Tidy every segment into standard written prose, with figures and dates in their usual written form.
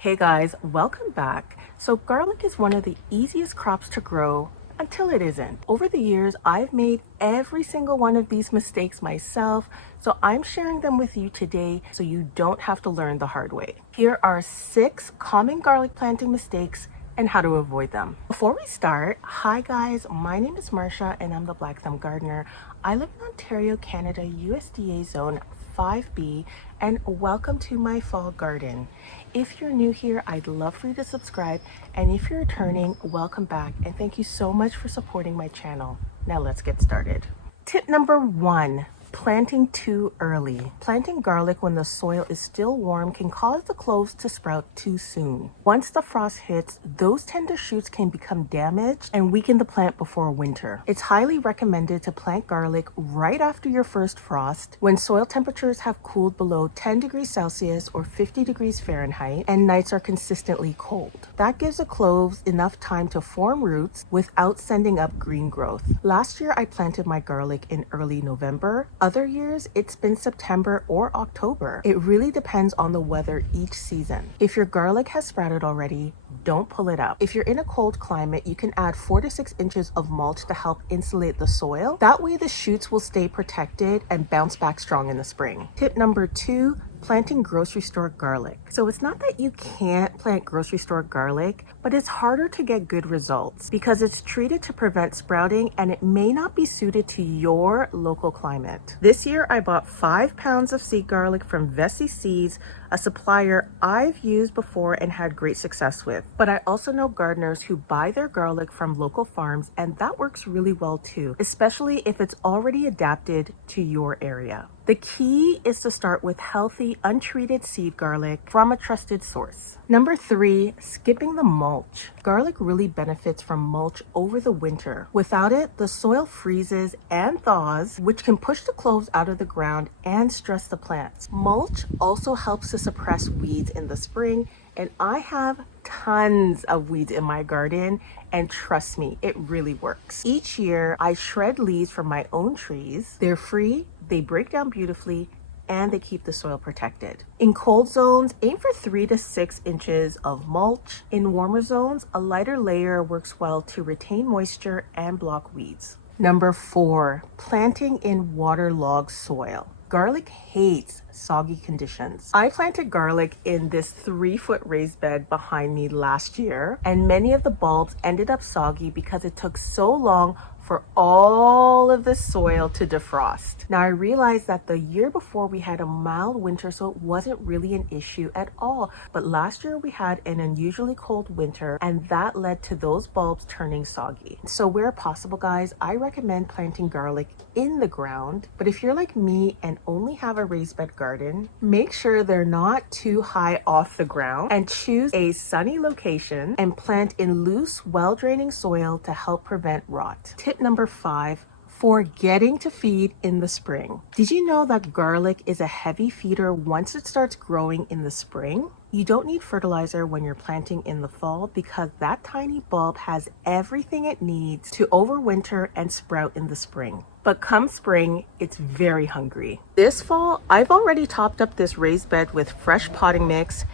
Hey guys, welcome back. So garlic is one of the easiest crops to grow until it isn't. Over the years, I've made every single one of these mistakes myself, so I'm sharing them with you today so you don't have to learn the hard way. Here are 6 common garlic planting mistakes and how to avoid them. Before we start, hi guys, my name is Marsha and I'm the Black Thumb Gardener. I live in Ontario, Canada, USDA Zone 5B, and welcome to my fall garden. If you're new here, I'd love for you to subscribe, and if you're returning, welcome back, and thank you so much for supporting my channel. Now let's get started. Tip number 1. Planting too early. Planting garlic when the soil is still warm can cause the cloves to sprout too soon. Once the frost hits, those tender shoots can become damaged and weaken the plant before winter. It's highly recommended to plant garlic right after your first frost, when soil temperatures have cooled below 10 degrees Celsius or 50 degrees Fahrenheit and nights are consistently cold. That gives the cloves enough time to form roots without sending up green growth. Last year I planted my garlic in early November. Other years, it's been September or October. It really depends on the weather each season. If your garlic has sprouted already, don't pull it up. If you're in a cold climate, you can add 4 to 6 inches of mulch to help insulate the soil. That way the shoots will stay protected and bounce back strong in the spring. Tip number 2, planting grocery store garlic. So it's not that you can't plant grocery store garlic, but it's harder to get good results because it's treated to prevent sprouting and it may not be suited to your local climate. This year I bought 5 pounds of seed garlic from Vessi Seeds, a supplier I've used before and had great success with. But I also know gardeners who buy their garlic from local farms, and that works really well too, especially if it's already adapted to your area. The key is to start with healthy, untreated seed garlic from a trusted source. Number 3, skipping the mulch. Garlic really benefits from mulch over the winter. Without it, the soil freezes and thaws, which can push the cloves out of the ground and stress the plants. Mulch also helps to suppress weeds in the spring, and I have tons of weeds in my garden, and trust me, it really works. Each year, I shred leaves from my own trees. They're free, they break down beautifully, and they keep the soil protected. In cold zones, aim for 3 to 6 inches of mulch. In warmer zones, a lighter layer works well to retain moisture and block weeds. Number 4, planting in waterlogged soil. Garlic hates soggy conditions. I planted garlic in this 3-foot raised bed behind me last year, and many of the bulbs ended up soggy because it took so long for all of the soil to defrost. Now I realized that the year before we had a mild winter, so it wasn't really an issue at all. But last year we had an unusually cold winter, and that led to those bulbs turning soggy. So where possible, guys, I recommend planting garlic in the ground. But if you're like me and only have a raised bed garden, make sure they're not too high off the ground and choose a sunny location and plant in loose, well-draining soil to help prevent rot. Tip number 5, forgetting to feed in the spring. Did you know that garlic is a heavy feeder once it starts growing in the spring? You don't need fertilizer when you're planting in the fall because that tiny bulb has everything it needs to overwinter and sprout in the spring. But come spring, it's very hungry. This fall, I've already topped up this raised bed with fresh potting mix,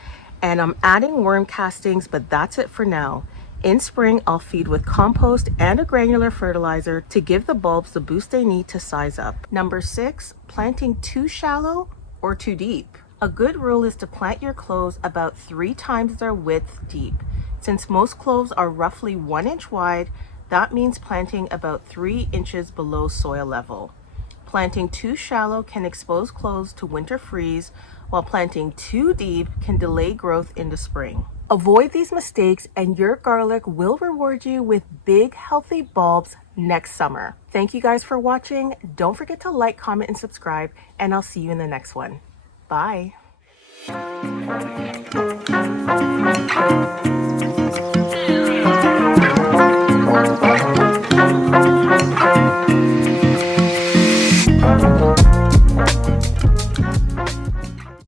and I'm adding worm castings, but that's it for now. In spring, I'll feed with compost and a granular fertilizer to give the bulbs the boost they need to size up. Number 6, planting too shallow or too deep. A good rule is to plant your cloves about 3 times their width deep. Since most cloves are roughly 1 inch wide, that means planting about 3 inches below soil level. Planting too shallow can expose cloves to winter freeze, while planting too deep can delay growth into spring. Avoid these mistakes and your garlic will reward you with big, healthy bulbs next summer. Thank you guys for watching. Don't forget to like, comment, and subscribe, and I'll see you in the next one. Bye.